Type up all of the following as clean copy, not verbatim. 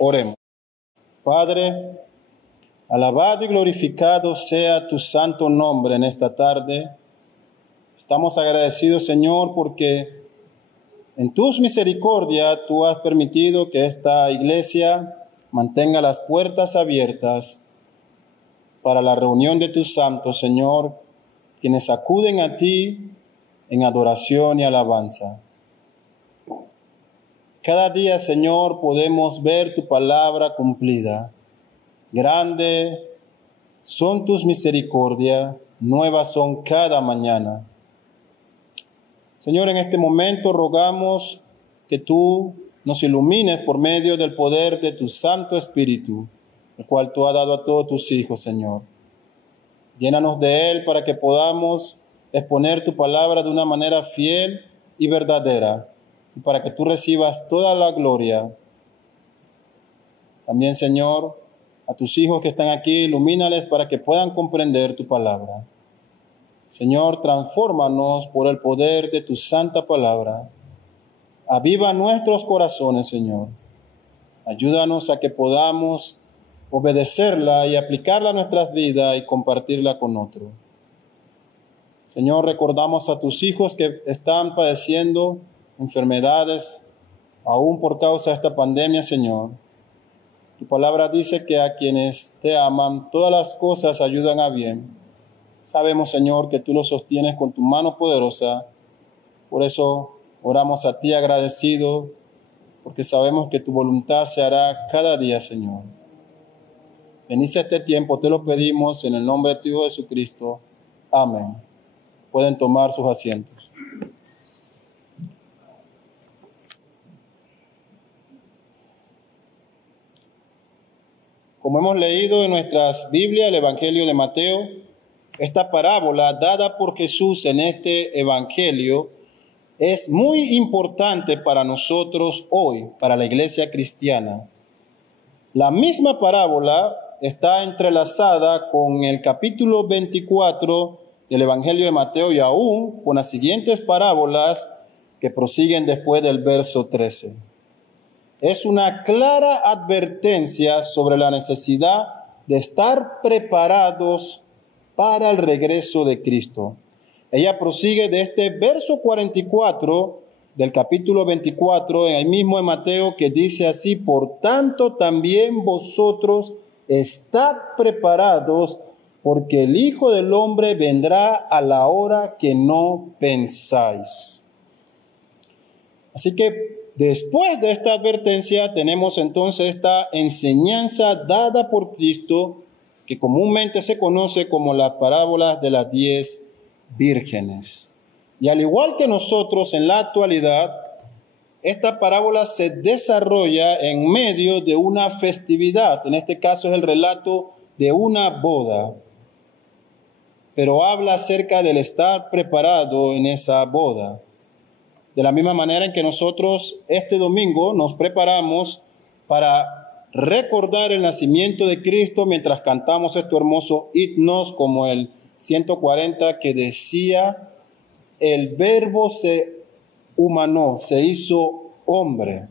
Oremos. Padre, alabado y glorificado sea tu santo nombre en esta tarde. Estamos agradecidos, Señor, porque en tus misericordias tú has permitido que esta iglesia mantenga las puertas abiertas para la reunión de tus santos, Señor, quienes acuden a ti en adoración y alabanza. Cada día, Señor, podemos ver tu palabra cumplida. Grande son tus misericordias, nuevas son cada mañana. Señor, en este momento rogamos que tú nos ilumines por medio del poder de tu Santo Espíritu, el cual tú has dado a todos tus hijos, Señor. Llénanos de él para que podamos exponer tu palabra de una manera fiel y verdadera, y para que tú recibas toda la gloria. También, Señor, a tus hijos que están aquí, ilumínales para que puedan comprender tu palabra. Señor, transfórmanos por el poder de tu santa palabra. Aviva nuestros corazones, Señor. Ayúdanos a que podamos obedecerla y aplicarla a nuestras vidas y compartirla con otros. Señor, recordamos a tus hijos que están padeciendo enfermedades, aún por causa de esta pandemia, Señor. Tu palabra dice que a quienes te aman, todas las cosas ayudan a bien. Sabemos, Señor, que tú los sostienes con tu mano poderosa. Por eso oramos a ti agradecidos, porque sabemos que tu voluntad se hará cada día, Señor. Bendice este tiempo, te lo pedimos en el nombre de tu Hijo Jesucristo. Amén. Pueden tomar sus asientos. Como hemos leído en nuestras Biblias, el Evangelio de Mateo, esta parábola dada por Jesús en este Evangelio es muy importante para nosotros hoy, para la iglesia cristiana. La misma parábola está entrelazada con el capítulo 24 del Evangelio de Mateo y aún con las siguientes parábolas que prosiguen después del verso 13. Es una clara advertencia sobre la necesidad de estar preparados para el regreso de Cristo. Ella prosigue de este verso 44 del capítulo 24, en el mismo de Mateo, que dice así: por tanto también vosotros estad preparados, porque el Hijo del Hombre vendrá a la hora que no pensáis. Así que después de esta advertencia tenemos entonces esta enseñanza dada por Cristo, que comúnmente se conoce como la parábola de las 10 vírgenes. Y al igual que nosotros en la actualidad, esta parábola se desarrolla en medio de una festividad. En este caso es el relato de una boda, pero habla acerca del estar preparado en esa boda. De la misma manera en que nosotros este domingo nos preparamos para recordar el nacimiento de Cristo mientras cantamos estos hermosos himnos como el 140 que decía: el verbo se humanó, se hizo hombre.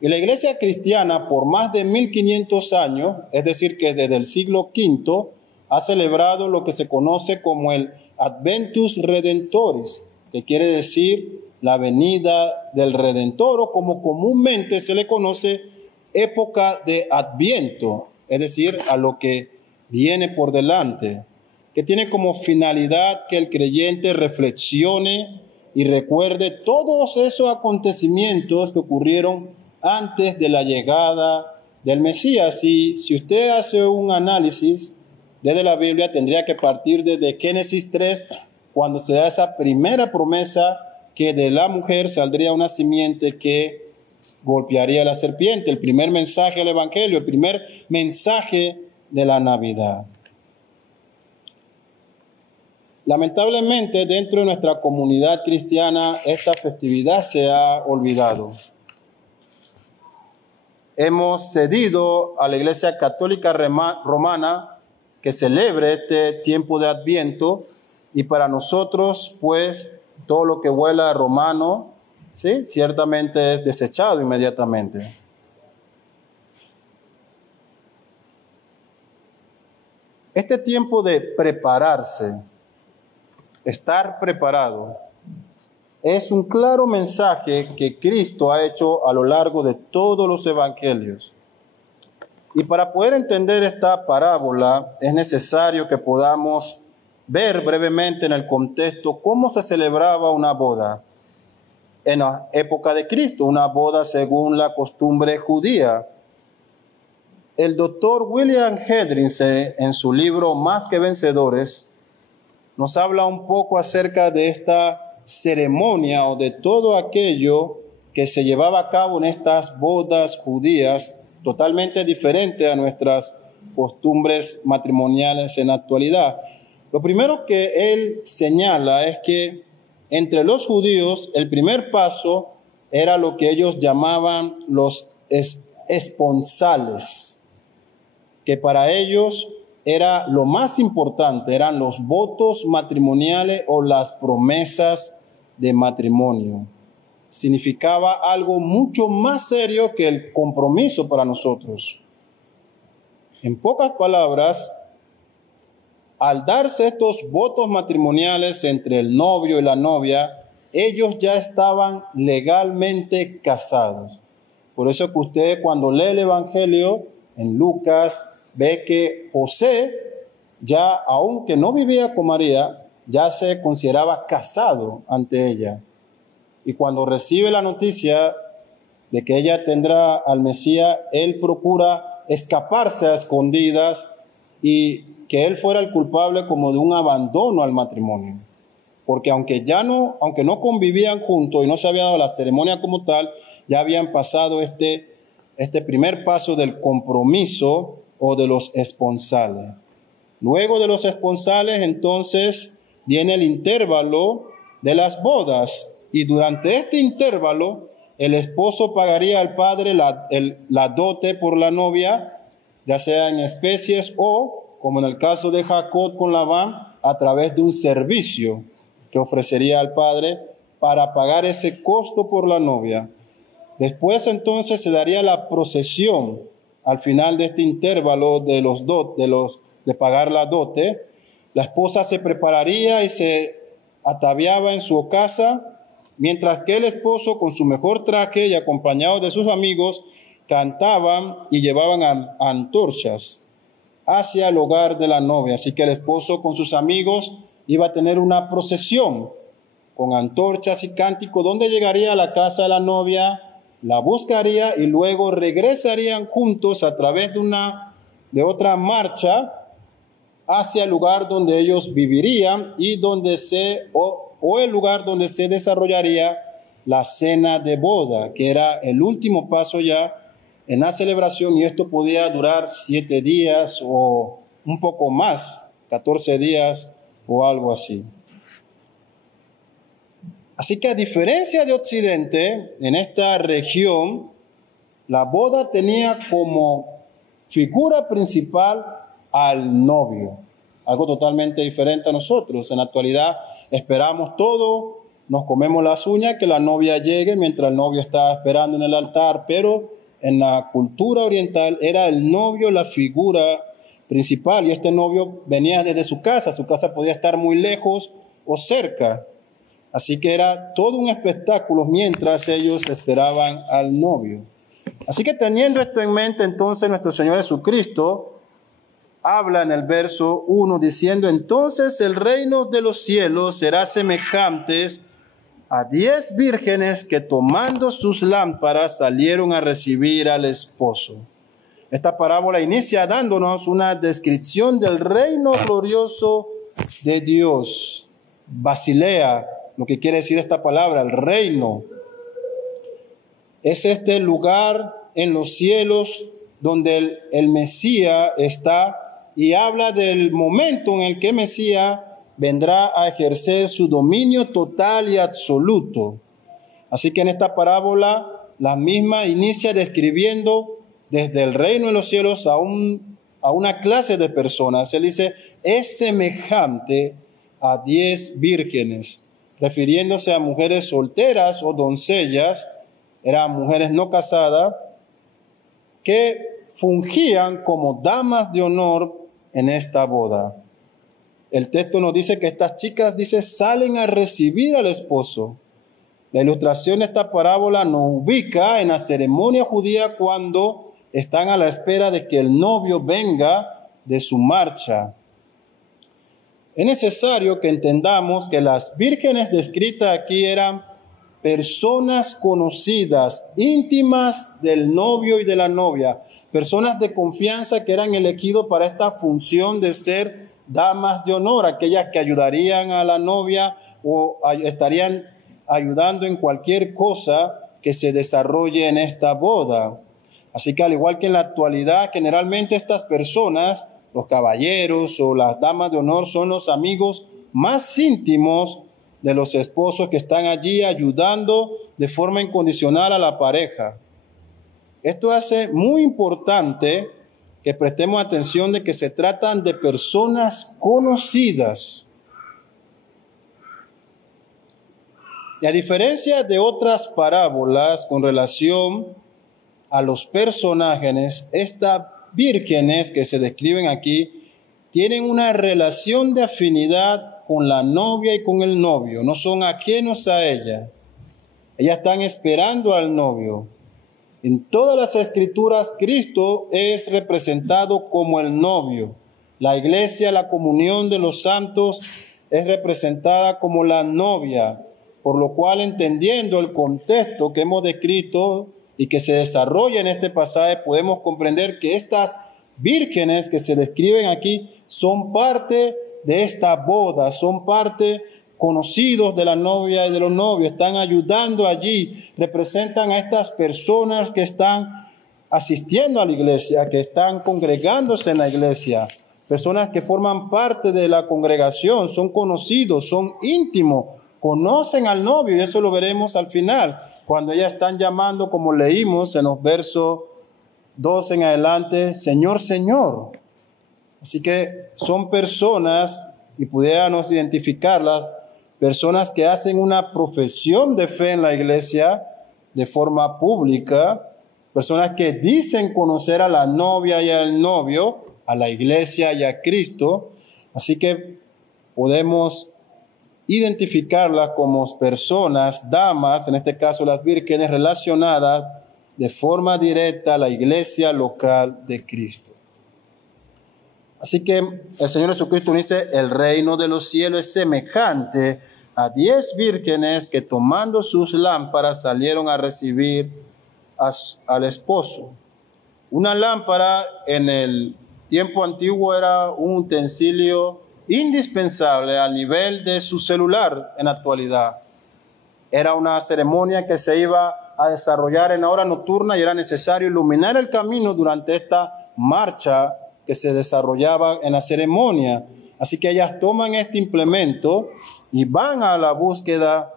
Y la iglesia cristiana por más de 1500 años, es decir que desde el siglo V, ha celebrado lo que se conoce como el Adventus Redentoris, que quiere decir la venida del Redentor, o como comúnmente se le conoce, época de Adviento, es decir, a lo que viene por delante, que tiene como finalidad que el creyente reflexione y recuerde todos esos acontecimientos que ocurrieron antes de la llegada del Mesías. Y si usted hace un análisis desde la Biblia, tendría que partir desde Génesis 3, cuando se da esa primera promesa que de la mujer saldría una simiente que golpearía a la serpiente, el primer mensaje del Evangelio, el primer mensaje de la Navidad. Lamentablemente, dentro de nuestra comunidad cristiana, esta festividad se ha olvidado. Hemos cedido a la Iglesia Católica Romana que celebre este tiempo de Adviento, y para nosotros, pues, todo lo que huela a romano, ¿sí?, ciertamente es desechado inmediatamente. Este tiempo de prepararse, estar preparado, es un claro mensaje que Cristo ha hecho a lo largo de todos los evangelios. Y para poder entender esta parábola es necesario que podamos ver brevemente en el contexto cómo se celebraba una boda en la época de Cristo, una boda según la costumbre judía. El doctor William Hendricks, en su libro Más que Vencedores, nos habla un poco acerca de esta ceremonia o de todo aquello que se llevaba a cabo en estas bodas judías, totalmente diferente a nuestras costumbres matrimoniales en la actualidad. Lo primero que él señala es que entre los judíos el primer paso era lo que ellos llamaban los esponsales, que para ellos era lo más importante, eran los votos matrimoniales o las promesas de matrimonio. Significaba algo mucho más serio que el compromiso para nosotros. En pocas palabras, al darse estos votos matrimoniales entre el novio y la novia, ellos ya estaban legalmente casados. Por eso que usted cuando lee el Evangelio en Lucas, ve que José, ya aunque no vivía con María, ya se consideraba casado ante ella. Y cuando recibe la noticia de que ella tendrá al Mesías, él procura escaparse a escondidas y que él fuera el culpable como de un abandono al matrimonio. Porque aunque no convivían juntos y no se había dado la ceremonia como tal, ya habían pasado este primer paso del compromiso o de los esponsales. Luego de los esponsales, entonces, viene el intervalo de las bodas. Y durante este intervalo, el esposo pagaría al padre la dote por la novia, ya sea en especies o, como en el caso de Jacob con Labán, a través de un servicio que ofrecería al padre para pagar ese costo por la novia. Después entonces se daría la procesión al final de este intervalo de pagar la dote. La esposa se prepararía y se ataviaba en su casa, mientras que el esposo con su mejor traje y acompañado de sus amigos cantaban y llevaban antorchas hacia el hogar de la novia. Así que el esposo con sus amigos iba a tener una procesión con antorchas y cánticos, donde llegaría a la casa de la novia, la buscaría y luego regresarían juntos a través de otra marcha hacia el lugar donde ellos vivirían y o el lugar donde se desarrollaría la cena de boda, que era el último paso ya en la celebración, y esto podía durar 7 días o un poco más, 14 días o algo así. Así que a diferencia de Occidente, en esta región, la boda tenía como figura principal al novio, algo totalmente diferente a nosotros. En la actualidad esperamos todo, nos comemos las uñas, que la novia llegue mientras el novio está esperando en el altar, pero en la cultura oriental era el novio la figura principal, y este novio venía desde su casa podía estar muy lejos o cerca. Así que era todo un espectáculo mientras ellos esperaban al novio. Así que teniendo esto en mente, entonces nuestro Señor Jesucristo habla en el verso 1 diciendo: entonces el reino de los cielos será semejante a 10 vírgenes que tomando sus lámparas salieron a recibir al esposo. Esta parábola inicia dándonos una descripción del reino glorioso de Dios. Basilea, lo que quiere decir esta palabra, el reino. Es este lugar en los cielos donde el Mesías está, y habla del momento en el que Mesías vendrá a ejercer su dominio total y absoluto. Así que en esta parábola la misma inicia describiendo desde el reino de los cielos a una clase de personas. Él dice, es semejante a 10 vírgenes, refiriéndose a mujeres solteras o doncellas, eran mujeres no casadas, que fungían como damas de honor en esta boda. El texto nos dice que estas chicas, dice, salen a recibir al esposo. La ilustración de esta parábola nos ubica en la ceremonia judía cuando están a la espera de que el novio venga de su marcha. Es necesario que entendamos que las vírgenes descritas aquí eran personas conocidas, íntimas del novio y de la novia, personas de confianza que eran elegidos para esta función de ser damas de honor, aquellas que ayudarían a la novia o estarían ayudando en cualquier cosa que se desarrolle en esta boda. Así que al igual que en la actualidad, generalmente estas personas, los caballeros o las damas de honor, son los amigos más íntimos de los esposos que están allí ayudando de forma incondicional a la pareja. Esto hace muy importante que prestemos atención de que se tratan de personas conocidas. Y a diferencia de otras parábolas con relación a los personajes, estas vírgenes que se describen aquí tienen una relación de afinidad con la novia y con el novio. No son ajenos a ella. Ellas están esperando al novio. En todas las escrituras, Cristo es representado como el novio. La iglesia, la comunión de los santos, es representada como la novia. Por lo cual, entendiendo el contexto que hemos descrito y que se desarrolla en este pasaje, podemos comprender que estas vírgenes que se describen aquí son parte de esta boda, son parte conocidos de la novia y de los novios, están ayudando allí, representan a estas personas que están asistiendo a la iglesia, que están congregándose en la iglesia, personas que forman parte de la congregación, son conocidos, son íntimos, conocen al novio, y eso lo veremos al final, cuando ellas están llamando, como leímos en los versos 2 en adelante, Señor, Señor. Así que son personas, y pudiéramos identificarlas, personas que hacen una profesión de fe en la iglesia de forma pública, personas que dicen conocer a la novia y al novio, a la iglesia y a Cristo. Así que podemos identificarlas como personas, damas, en este caso las vírgenes, relacionadas de forma directa a la iglesia local de Cristo. Así que el Señor Jesucristo dice, el reino de los cielos es semejante a 10 vírgenes que tomando sus lámparas salieron a recibir al esposo. Una lámpara en el tiempo antiguo era un utensilio indispensable al nivel de su celular en la actualidad. Era una ceremonia que se iba a desarrollar en la hora nocturna y era necesario iluminar el camino durante esta marcha que se desarrollaba en la ceremonia. Así que ellas toman este implemento y van a la búsqueda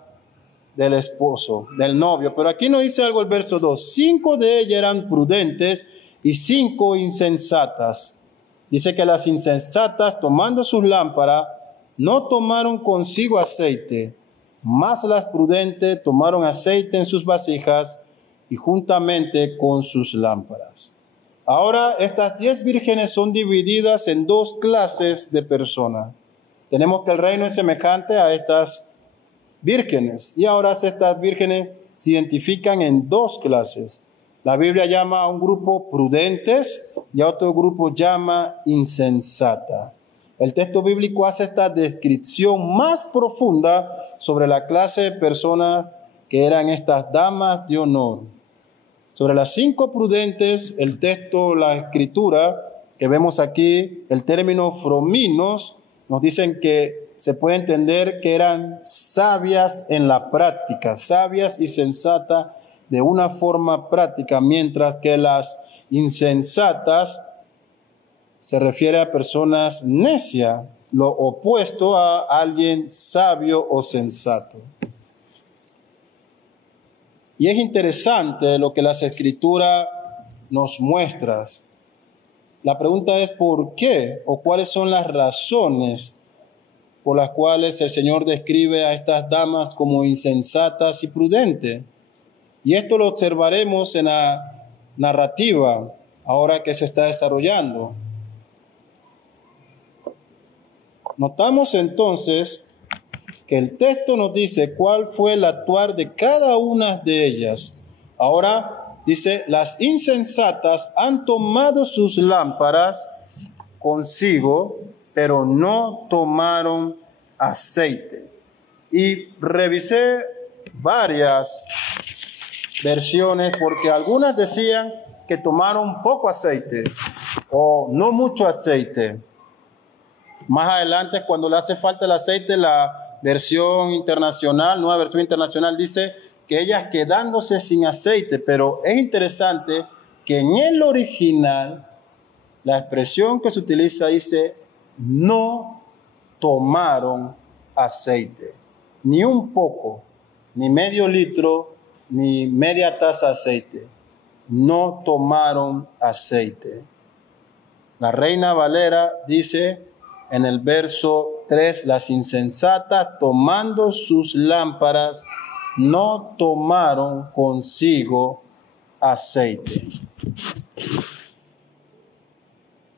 del esposo, del novio. Pero aquí nos dice algo el verso 2. 5 de ellas eran prudentes y 5 insensatas. Dice que las insensatas, tomando sus lámparas, no tomaron consigo aceite, mas las prudentes tomaron aceite en sus vasijas y juntamente con sus lámparas. Ahora, estas 10 vírgenes son divididas en 2 clases de personas. Tenemos que el reino es semejante a estas vírgenes. Y ahora estas vírgenes se identifican en 2 clases. La Biblia llama a un grupo prudentes y a otro grupo llama insensata. El texto bíblico hace esta descripción más profunda sobre la clase de personas que eran estas damas de honor. Sobre las 5 prudentes, el texto, la escritura que vemos aquí, el término frominos, nos dicen que se puede entender que eran sabias en la práctica, sabias y sensatas de una forma práctica, mientras que las insensatas se refiere a personas necias, lo opuesto a alguien sabio o sensato. Y es interesante lo que las escrituras nos muestran. La pregunta es ¿por qué? ¿O cuáles son las razones por las cuales el Señor describe a estas damas como insensatas y prudentes? Y esto lo observaremos en la narrativa ahora que se está desarrollando. Notamos entonces que el texto nos dice cuál fue el actuar de cada una de ellas. Ahora dice, las insensatas han tomado sus lámparas consigo, pero no tomaron aceite. Y revisé varias versiones porque algunas decían que tomaron poco aceite o no mucho aceite. Más adelante, cuando le hace falta el aceite, la versión internacional, nueva versión internacional, dice que ellas quedándose sin aceite. Pero es interesante que en el original, la expresión que se utiliza dice, no tomaron aceite. Ni un poco, ni medio litro, ni media taza de aceite. No tomaron aceite. La Reina Valera dice en el verso 3, las insensatas tomando sus lámparas no tomaron consigo aceite.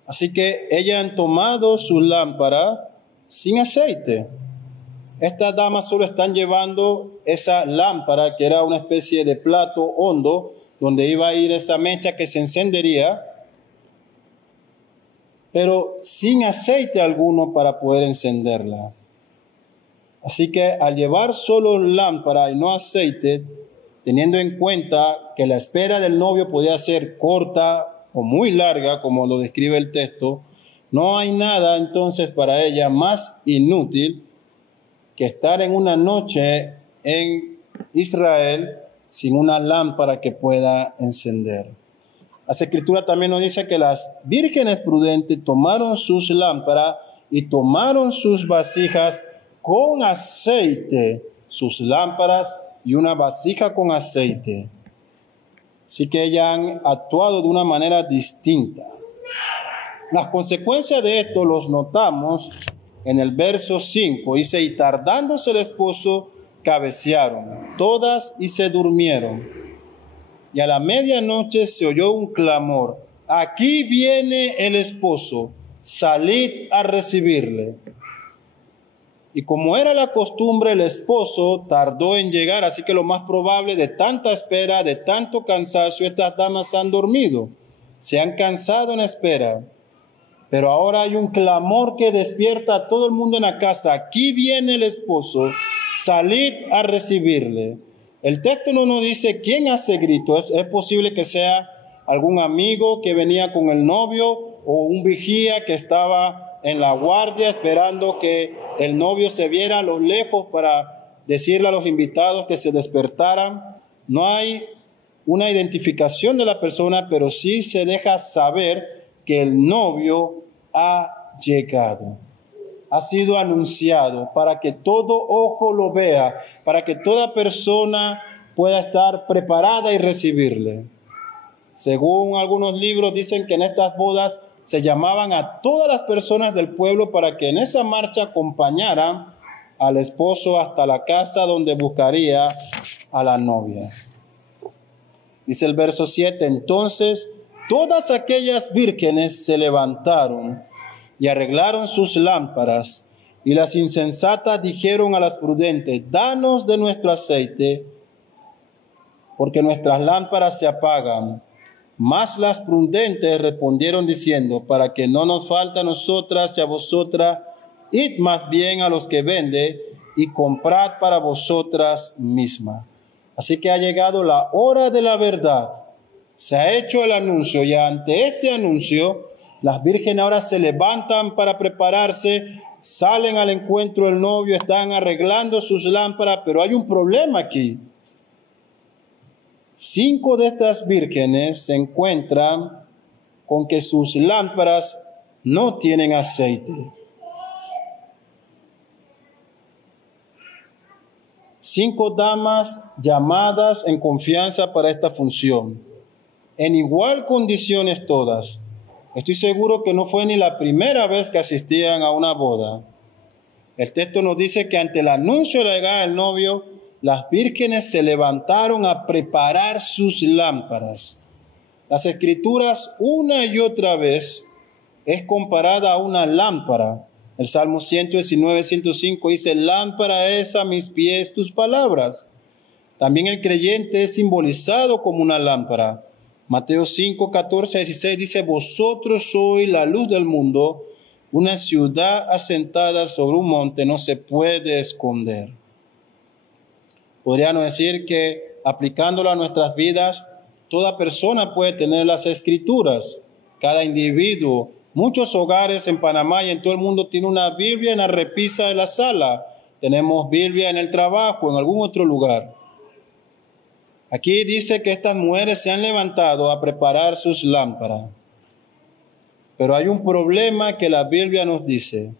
Así que ellas han tomado su lámpara sin aceite. Estas damas solo están llevando esa lámpara que era una especie de plato hondo donde iba a ir esa mecha que se encendería, pero sin aceite alguno para poder encenderla. Así que al llevar solo lámpara y no aceite, teniendo en cuenta que la espera del novio podía ser corta o muy larga, como lo describe el texto, no hay nada entonces para ella más inútil que estar en una noche en Israel sin una lámpara que pueda encender. Las Escrituras también nos dice que las vírgenes prudentes tomaron sus lámparas y tomaron sus vasijas con aceite, sus lámparas y una vasija con aceite. Así que ellas han actuado de una manera distinta. Las consecuencias de esto los notamos en el verso 5. Dice, y tardándose el esposo, cabecearon todas y se durmieron. Y a la medianoche se oyó un clamor, aquí viene el esposo, salid a recibirle. Y como era la costumbre, el esposo tardó en llegar, así que lo más probable, de tanta espera, de tanto cansancio, estas damas han dormido, se han cansado en espera. Pero ahora hay un clamor que despierta a todo el mundo en la casa, aquí viene el esposo, salid a recibirle. El texto no nos dice quién hace grito. Es posible que sea algún amigo que venía con el novio o un vigía que estaba en la guardia esperando que el novio se viera a lo lejos para decirle a los invitados que se despertaran. No hay una identificación de la persona, pero sí se deja saber que el novio ha llegado. Ha sido anunciado para que todo ojo lo vea, para que toda persona pueda estar preparada y recibirle. Según algunos libros dicen que en estas bodas se llamaban a todas las personas del pueblo para que en esa marcha acompañaran al esposo hasta la casa donde buscaría a la novia. Dice el verso 7, entonces todas aquellas vírgenes se levantaron y arreglaron sus lámparas, y las insensatas dijeron a las prudentes, danos de nuestro aceite, porque nuestras lámparas se apagan. Mas las prudentes respondieron diciendo, para que no nos falte a nosotras y a vosotras, id más bien a los que venden y comprad para vosotras mismas. Así que ha llegado la hora de la verdad. Se ha hecho el anuncio y ante este anuncio, las vírgenes ahora se levantan para prepararse, salen al encuentro del novio, están arreglando sus lámparas, pero hay un problema aquí. 5 de estas vírgenes se encuentran con que sus lámparas no tienen aceite. 5 damas llamadas en confianza para esta función, en igual condiciones todas. Estoy seguro que no fue ni la primera vez que asistían a una boda. El texto nos dice que ante el anuncio de la llegada del novio, las vírgenes se levantaron a preparar sus lámparas. Las Escrituras una y otra vez es comparada a una lámpara. El Salmo 119, 105 dice, lámpara es a mis pies tus palabras. También el creyente es simbolizado como una lámpara. Mateo 5, 14, 16 dice, vosotros sois la luz del mundo. Una ciudad asentada sobre un monte no se puede esconder. Podríamos decir que aplicándolo a nuestras vidas, toda persona puede tener las escrituras. Cada individuo, muchos hogares en Panamá y en todo el mundo tienen una Biblia en la repisa de la sala. Tenemos Biblia en el trabajo, en algún otro lugar. Aquí dice que estas mujeres se han levantado a preparar sus lámparas. Pero hay un problema que la Biblia nos dice.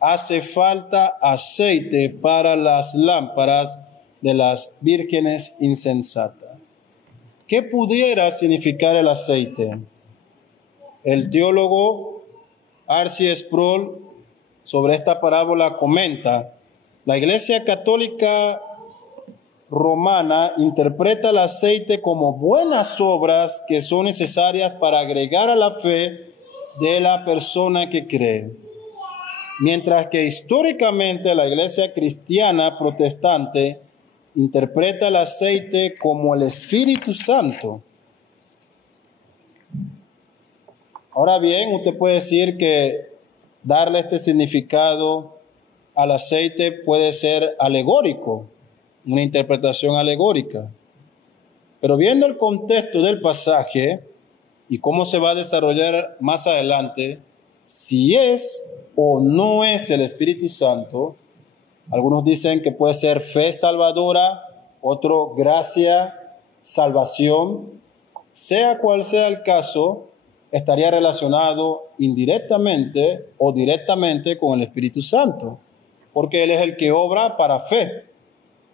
Hace falta aceite para las lámparas de las vírgenes insensatas. ¿Qué pudiera significar el aceite? El teólogo R.C. Sproul sobre esta parábola comenta, la Iglesia Católica Romana interpreta el aceite como buenas obras que son necesarias para agregar a la fe de la persona que cree. Mientras que históricamente la Iglesia cristiana protestante interpreta el aceite como el Espíritu Santo. Ahora bien, usted puede decir que darle este significado al aceite puede ser alegórico, una interpretación alegórica. Pero viendo el contexto del pasaje y cómo se va a desarrollar más adelante, si es o no es el Espíritu Santo, algunos dicen que puede ser fe salvadora, otro gracia, salvación, sea cual sea el caso, estaría relacionado indirectamente o directamente con el Espíritu Santo, porque Él es el que obra para fe,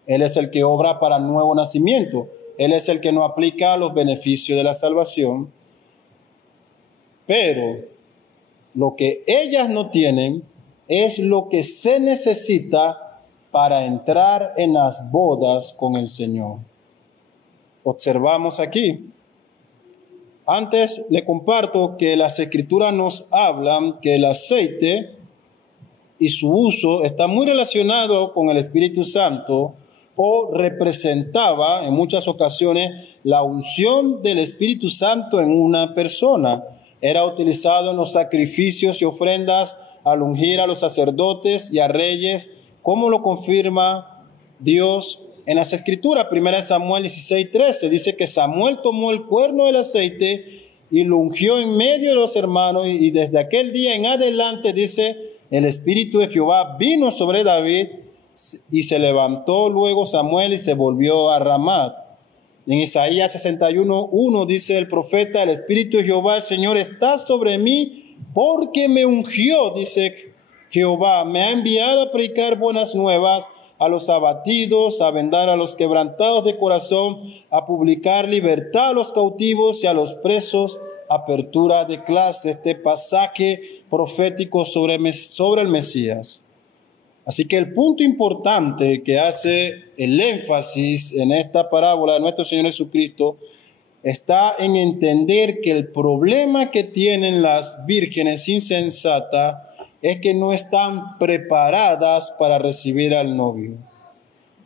Él es el que obra para nuevo nacimiento, Él es el que nos aplica los beneficios de la salvación, pero lo que ellas no tienen es lo que se necesita para entrar en las bodas con el Señor. Observamos aquí. Antes le comparto que las Escrituras nos hablan que el aceite y su uso está muy relacionado con el Espíritu Santo o representaba en muchas ocasiones la unción del Espíritu Santo en una persona. Era utilizado en los sacrificios y ofrendas al ungir a los sacerdotes y a reyes, como lo confirma Dios en las Escrituras. 1 Samuel 16:13 dice que Samuel tomó el cuerno del aceite y lo ungió en medio de los hermanos, y desde aquel día en adelante, dice, el Espíritu de Jehová vino sobre David, y se levantó luego Samuel y se volvió a Ramá. En Isaías 61:1 dice el profeta, el Espíritu de Jehová, el Señor, está sobre mí, porque me ungió, dice Jehová, me ha enviado a predicar buenas nuevas a los abatidos, a vendar a los quebrantados de corazón, a publicar libertad a los cautivos y a los presos, apertura de clase. Este pasaje profético sobre el Mesías. Así que el punto importante que hace el énfasis en esta parábola de nuestro Señor Jesucristo está en entender que el problema que tienen las vírgenes insensatas es que no están preparadas para recibir al novio,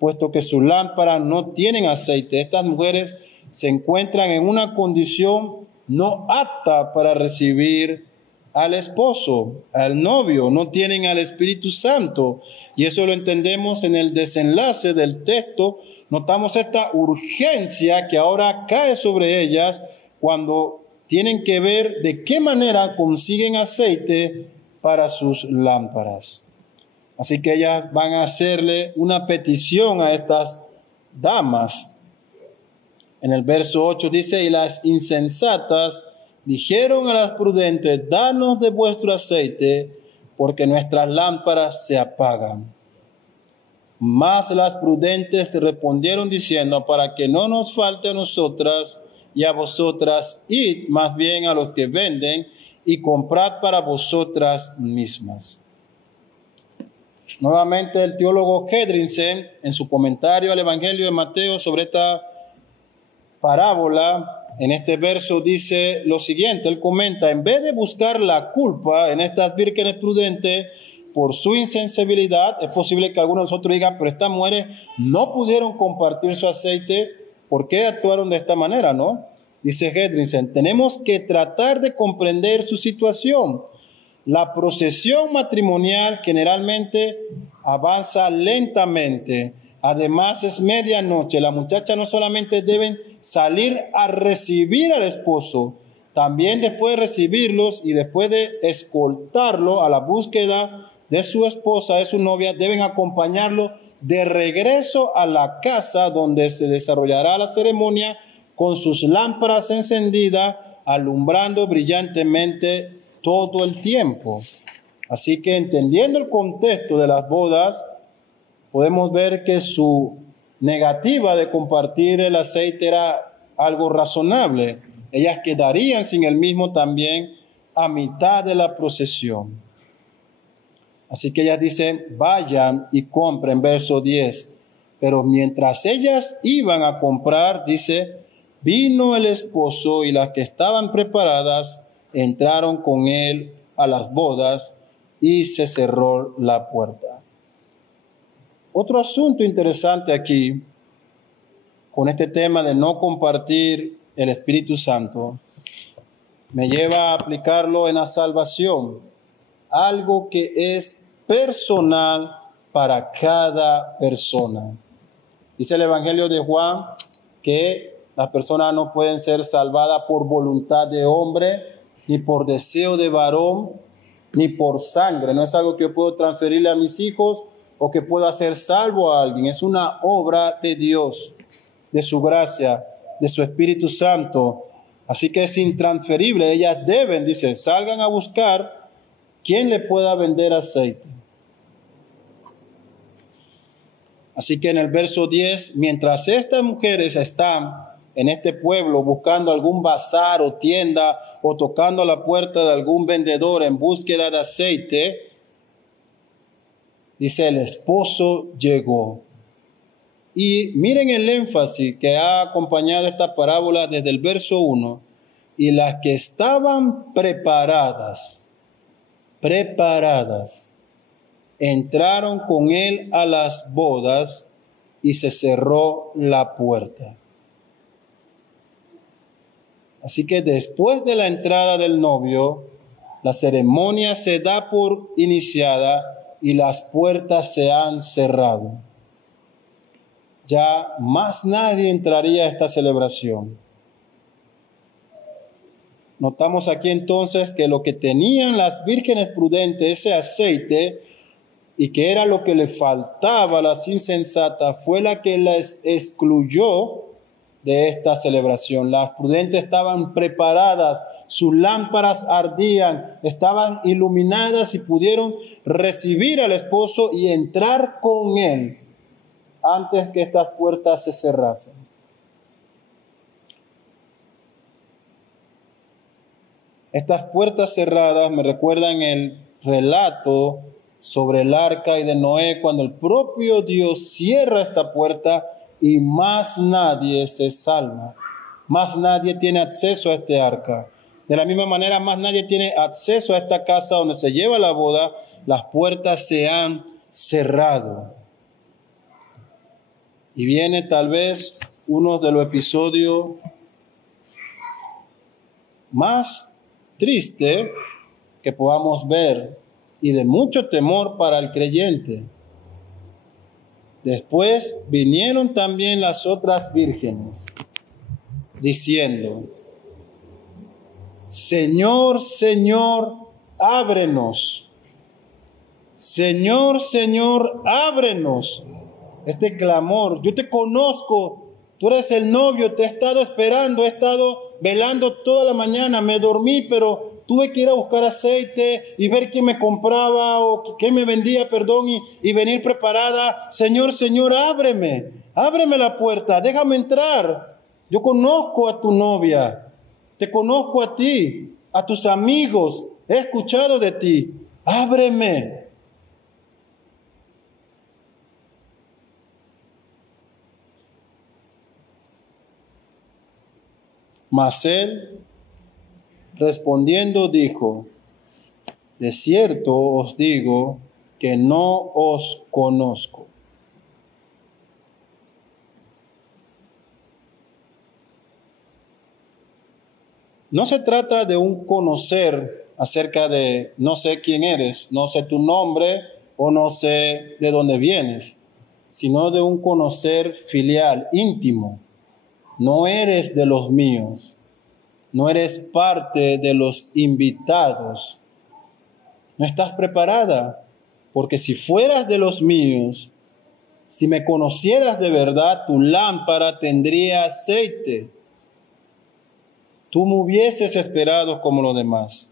puesto que sus lámparas no tienen aceite. Estas mujeres se encuentran en una condición no apta para recibir al esposo, al novio, no tienen al Espíritu Santo, y eso lo entendemos en el desenlace del texto. Notamos esta urgencia que ahora cae sobre ellas cuando tienen que ver de qué manera consiguen aceite para sus lámparas. Así que ellas van a hacerle una petición a estas damas. En el verso 8 dice, y las insensatas dijeron a las prudentes, danos de vuestro aceite, porque nuestras lámparas se apagan. Mas las prudentes respondieron diciendo, para que no nos falte a nosotras y a vosotras, id más bien a los que venden y comprad para vosotras mismas. Nuevamente el teólogo Hedrinsen, en su comentario al Evangelio de Mateo sobre esta parábola, en este verso dice lo siguiente, él comenta, en vez de buscar la culpa en estas vírgenes prudentes por su insensibilidad, es posible que algunos de nosotros digan, pero estas mujeres no pudieron compartir su aceite, ¿por qué actuaron de esta manera, no? Dice Hedrinsen, tenemos que tratar de comprender su situación. La procesión matrimonial generalmente avanza lentamente. Además es medianoche. Las muchachas no solamente deben salir a recibir al esposo, también después de recibirlos y después de escoltarlo a la búsqueda de su esposa, de su novia, deben acompañarlo de regreso a la casa donde se desarrollará la ceremonia con sus lámparas encendidas, alumbrando brillantemente todo el tiempo. Así que entendiendo el contexto de las bodas, podemos ver que su negativa de compartir el aceite era algo razonable. Ellas quedarían sin el mismo también a mitad de la procesión. Así que ellas dicen, vayan y compren, verso 10. Pero mientras ellas iban a comprar, dice, vino el esposo y las que estaban preparadas entraron con él a las bodas y se cerró la puerta. Otro asunto interesante aquí, con este tema de no compartir el Espíritu Santo, me lleva a aplicarlo en la salvación, algo que es personal para cada persona. Dice el Evangelio de Juan que las personas no pueden ser salvadas por voluntad de hombre, ni por deseo de varón, ni por sangre. No es algo que yo puedo transferirle a mis hijos o que puedo hacer salvo a alguien. Es una obra de Dios, de su gracia, de su Espíritu Santo. Así que es intransferible. Ellas deben, dice, salgan a buscar quien le pueda vender aceite. Así que en el verso 10, mientras estas mujeres están en este pueblo buscando algún bazar o tienda o tocando la puerta de algún vendedor en búsqueda de aceite, dice, el esposo llegó. Y miren el énfasis que ha acompañado esta parábola desde el verso 1. Y las que estaban preparadas, entraron con él a las bodas y se cerró la puerta. Así que después de la entrada del novio, la ceremonia se da por iniciada y las puertas se han cerrado. Ya más nadie entraría a esta celebración. Notamos aquí entonces que lo que tenían las vírgenes prudentes, ese aceite, y que era lo que le faltaba a las insensatas, fue la que las excluyó de esta celebración. Las prudentes estaban preparadas, sus lámparas ardían, estaban iluminadas y pudieron recibir al esposo y entrar con él antes que estas puertas se cerrasen. Estas puertas cerradas me recuerdan el relato sobre el arca y de Noé, cuando el propio Dios cierra esta puerta y más nadie se salva. Más nadie tiene acceso a este arca. De la misma manera, más nadie tiene acceso a esta casa donde se lleva la boda. Las puertas se han cerrado. Y viene tal vez uno de los episodios más tristes que podamos ver y de mucho temor para el creyente. Después vinieron también las otras vírgenes, diciendo, Señor, Señor, ábrenos. Señor, Señor, ábrenos. Este clamor, yo te conozco, tú eres el novio, te he estado esperando, he estado velando toda la mañana, me dormí, pero tuve que ir a buscar aceite y ver quién me compraba o quién me vendía, perdón, y venir preparada. Señor, Señor, ábreme la puerta, déjame entrar. Yo conozco a tu novia, te conozco a ti, a tus amigos, he escuchado de ti, ábreme. Mas él, respondiendo, dijo: de cierto os digo que no os conozco. No se trata de un conocer acerca de no sé quién eres, no sé tu nombre o no sé de dónde vienes, sino de un conocer filial, íntimo. No eres de los míos, no eres parte de los invitados. No estás preparada, porque si fueras de los míos, si me conocieras de verdad, tu lámpara tendría aceite. Tú me hubieses esperado como los demás.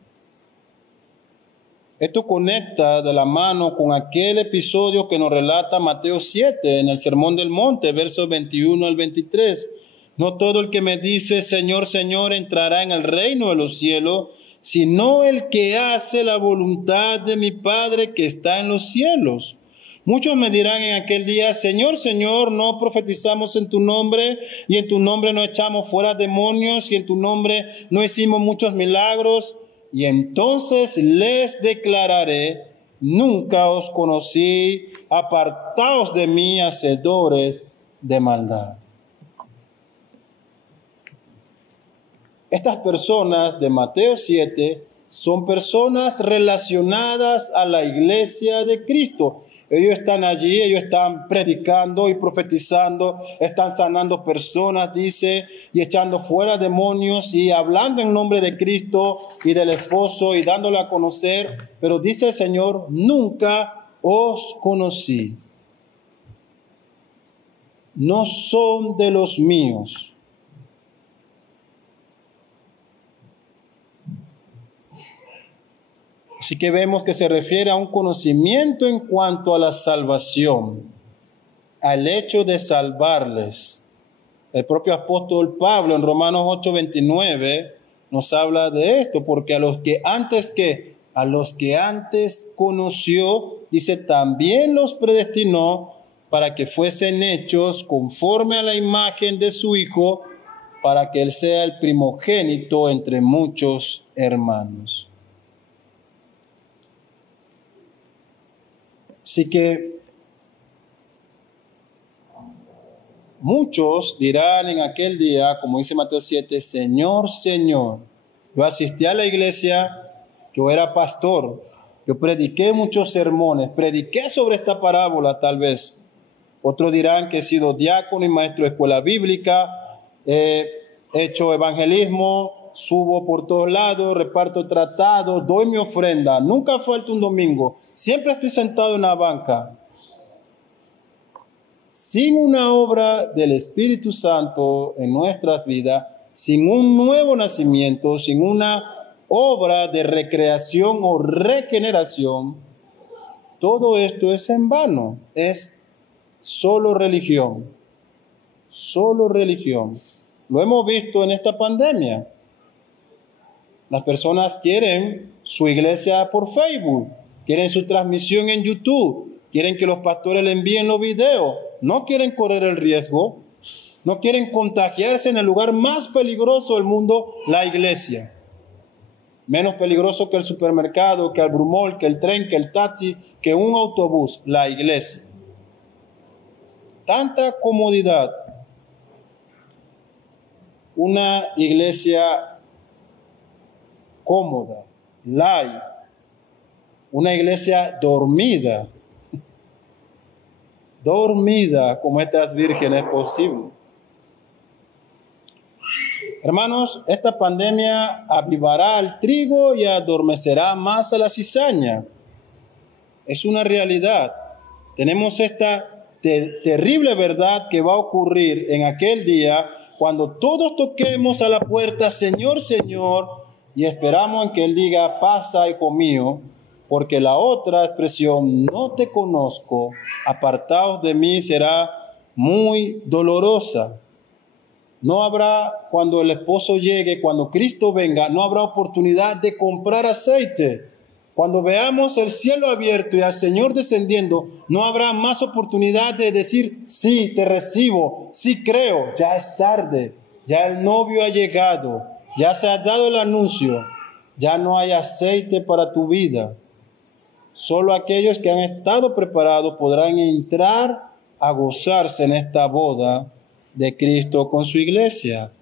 Esto conecta de la mano con aquel episodio que nos relata Mateo 7 en el Sermón del Monte, versos 21 al 23. No todo el que me dice Señor, Señor entrará en el reino de los cielos, sino el que hace la voluntad de mi Padre que está en los cielos. Muchos me dirán en aquel día: Señor, Señor, no profetizamos en tu nombre, y en tu nombre no echamos fuera demonios, y en tu nombre no hicimos muchos milagros. Y entonces les declararé: nunca os conocí, apartaos de mí, hacedores de maldad. Estas personas de Mateo 7 son personas relacionadas a la iglesia de Cristo. Ellos están allí, ellos están predicando y profetizando, están sanando personas, dice, y echando fuera demonios y hablando en nombre de Cristo y del esposo y dándole a conocer. Pero dice el Señor: nunca os conocí. No son de los míos. Así que vemos que se refiere a un conocimiento en cuanto a la salvación, al hecho de salvarles. El propio apóstol Pablo en Romanos 8:29 nos habla de esto, porque a los que antes conoció, dice, también los predestinó para que fuesen hechos conforme a la imagen de su Hijo, para que Él sea el primogénito entre muchos hermanos. Así que muchos dirán en aquel día, como dice Mateo 7, Señor, Señor, yo asistí a la iglesia, yo era pastor, yo prediqué muchos sermones, prediqué sobre esta parábola tal vez. Otros dirán que he sido diácono y maestro de escuela bíblica, he hecho evangelismo, subo por todos lados, reparto tratados, doy mi ofrenda, nunca falto un domingo, siempre estoy sentado en una banca. Sin una obra del Espíritu Santo en nuestras vidas, sin un nuevo nacimiento, sin una obra de recreación o regeneración, todo esto es en vano, es solo religión, solo religión. Lo hemos visto en esta pandemia. Las personas quieren su iglesia por Facebook, quieren su transmisión en YouTube, quieren que los pastores le envíen los videos, no quieren correr el riesgo, no quieren contagiarse en el lugar más peligroso del mundo, la iglesia. Menos peligroso que el supermercado, que el brumol, que el tren, que el taxi, que un autobús, la iglesia. Tanta comodidad. Una iglesia cómoda, light, una iglesia dormida como estas vírgenes posible. Hermanos, esta pandemia avivará al trigo y adormecerá más a la cizaña. Es una realidad. Tenemos esta terrible verdad que va a ocurrir en aquel día cuando todos toquemos a la puerta, Señor, Señor, y esperamos en que Él diga, pasa, hijo mío, porque la otra expresión, no te conozco, apartaos de mí, será muy dolorosa. No habrá, cuando el esposo llegue, cuando Cristo venga, no habrá oportunidad de comprar aceite. Cuando veamos el cielo abierto y al Señor descendiendo, no habrá más oportunidad de decir, sí, te recibo, sí creo, ya es tarde. ya el novio ha llegado, ya se ha dado el anuncio, ya no hay aceite para tu vida. Solo aquellos que han estado preparados podrán entrar a gozarse en esta boda de Cristo con su iglesia.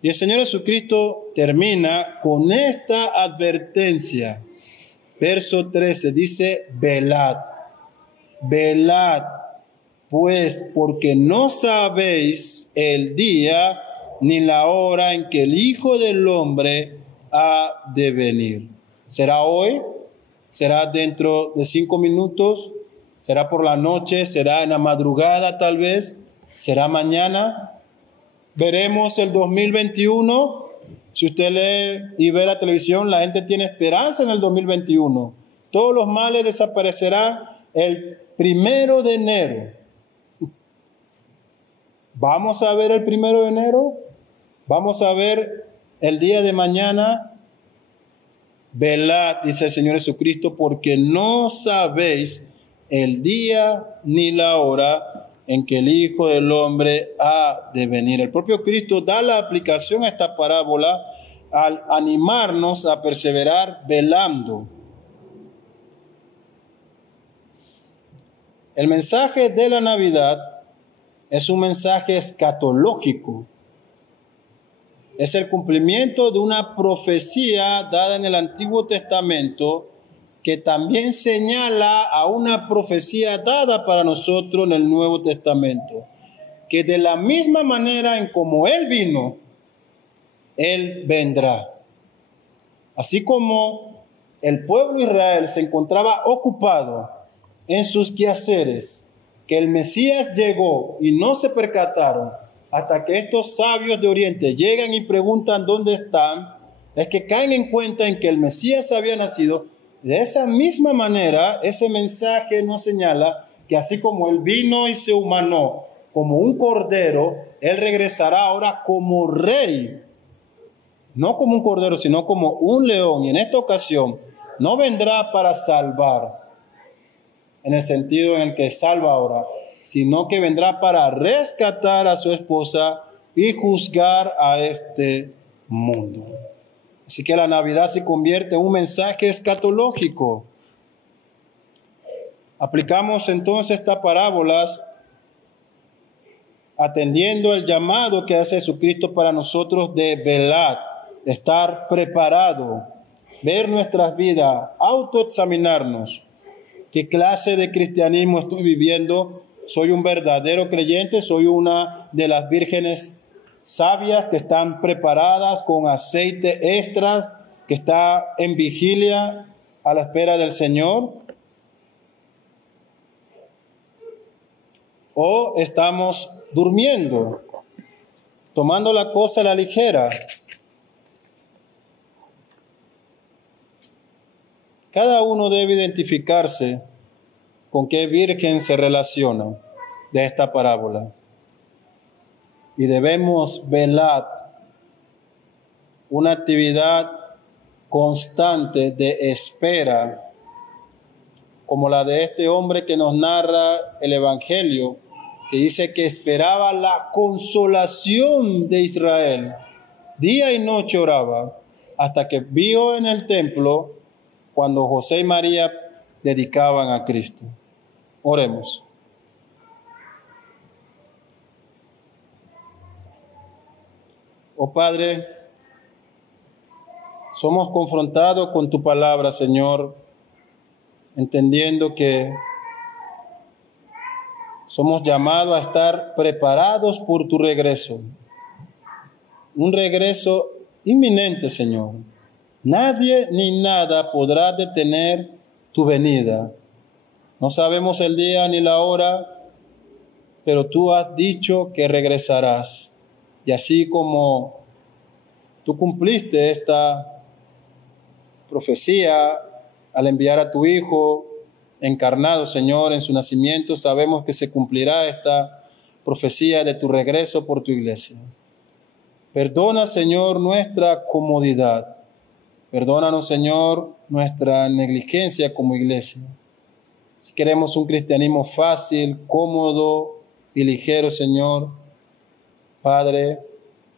Y el Señor Jesucristo termina con esta advertencia. Verso 13 dice, velad, velad, pues porque no sabéis el día ni la hora en que el Hijo del Hombre ha de venir. ¿Será hoy? ¿Será dentro de 5 minutos? ¿Será por la noche? ¿Será en la madrugada tal vez? ¿Será mañana? ¿Veremos el 2021? Si usted lee y ve la televisión, la gente tiene esperanza en el 2021. Todos los males desaparecerán el 1 de enero. ¿Vamos a ver el 1 de enero? ¿Vamos a ver el día de mañana? Velad, dice el Señor Jesucristo, porque no sabéis el día ni la hora en que el Hijo del Hombre ha de venir. El propio Cristo da la aplicación a esta parábola al animarnos a perseverar velando. El mensaje de la Navidad es un mensaje escatológico. Es el cumplimiento de una profecía dada en el Antiguo Testamento que también señala a una profecía dada para nosotros en el Nuevo Testamento. Que de la misma manera en como Él vino, Él vendrá. Así como el pueblo de Israel se encontraba ocupado en sus quehaceres, que el Mesías llegó y no se percataron, hasta que estos sabios de Oriente llegan y preguntan dónde están, es que caen en cuenta en que el Mesías había nacido. De esa misma manera, ese mensaje nos señala que así como Él vino y se humanó como un cordero, Él regresará ahora como rey. No como un cordero, sino como un león. Y en esta ocasión no vendrá para salvar, en el sentido en el que salva ahora, sino que vendrá para rescatar a su esposa y juzgar a este mundo. Así que la Navidad se convierte en un mensaje escatológico. Aplicamos entonces estas parábolas atendiendo el llamado que hace Jesucristo para nosotros de velar, estar preparado, ver nuestras vidas, autoexaminarnos. ¿Qué clase de cristianismo estoy viviendo? ¿Soy un verdadero creyente? ¿Soy una de las vírgenes sabias que están preparadas con aceite extra, que está en vigilia a la espera del Señor? ¿O estamos durmiendo, tomando la cosa a la ligera? Cada uno debe identificarse con qué virgen se relaciona de esta parábola. Y debemos velar una actividad constante de espera, como la de este hombre que nos narra el Evangelio, que dice que esperaba la consolación de Israel. Día y noche oraba, hasta que vio en el templo cuando José y María dedicaban a Cristo. Oremos. Oh Padre, somos confrontados con tu palabra, Señor, entendiendo que somos llamados a estar preparados por tu regreso. Un regreso inminente, Señor. Nadie ni nada podrá detener tu venida. No sabemos el día ni la hora, pero tú has dicho que regresarás. Y así como tú cumpliste esta profecía al enviar a tu Hijo encarnado, Señor, en su nacimiento, sabemos que se cumplirá esta profecía de tu regreso por tu iglesia. Perdona, Señor, nuestra comodidad. Perdónanos, Señor, nuestra negligencia como iglesia. Si queremos un cristianismo fácil, cómodo y ligero, Señor, Padre,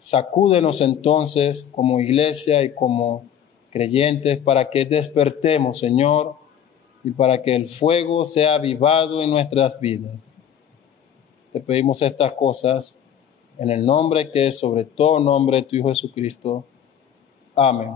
Sacúdenos entonces como iglesia y como creyentes para que despertemos, Señor, y para que el fuego sea avivado en nuestras vidas. Te pedimos estas cosas en el nombre que es sobre todo nombre de tu Hijo Jesucristo. Amén.